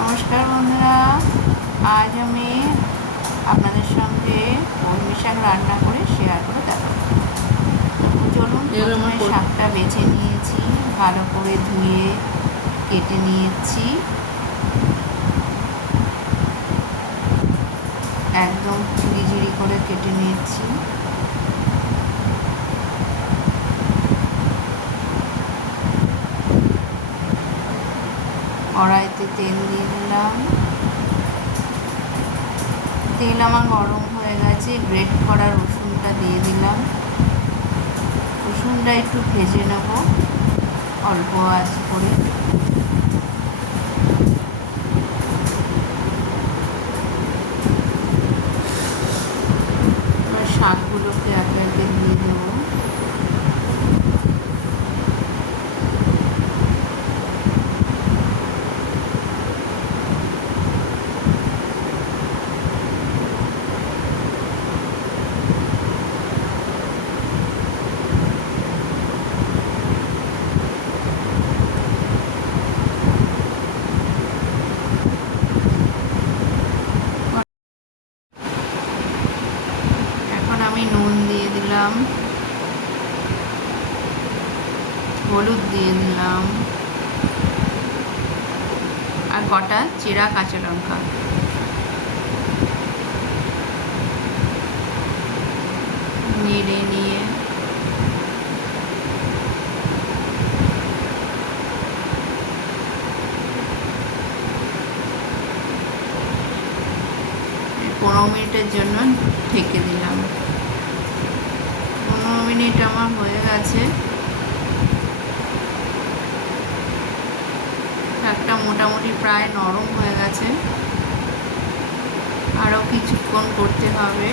নমস্কার বন্ধুরা। আজ আমি আপনাদের সঙ্গে কলমি শাক রান্না করে শেয়ার করে দেখাবো। চলুন প্রথমে শাকটা বেছে নিয়েছি ভালো করে ধুয়ে কেটে নিয়েছি। একদম ঝিরি ঝিরি করে কেটে নিয়েছি। কড়াইতে তেল দিয়ে দিলাম। তেল আমার গরম হয়ে গেছে, গ্রেট করা রসুনটা দিয়ে দিলাম। রসুনটা একটু ভেজে নেব, অল্প আঁচ করে। শাকগুলোকে একে একে দিয়ে দেবো এখন আমি নুন দিয়ে দিলাম। হলুদ দিয়ে দিলাম। আর কটা? চিরা, কাঁচা লঙ্কা। নেড়ে নিয়ে। পনেরো মিনিটের জন্য ঢেকে দিলাম। মিনিট আমার হয়ে গেছে। শাকটা মোটামুটি প্রায় নরম হয়ে গেছে। আরও কিছুক্ষণ করতে হবে।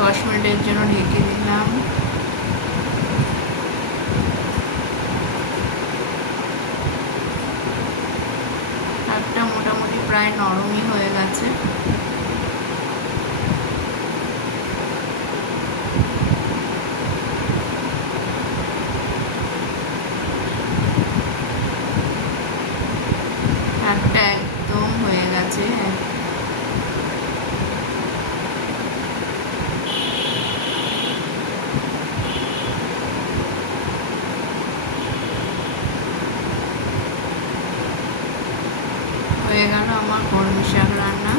দশ মিনিটের জন্য ঢেকে দিলাম শাকটা মোটামুটি প্রায় নরমই হয়ে গেছে। হয়ে গেল আমার কলমি শাক রান্না।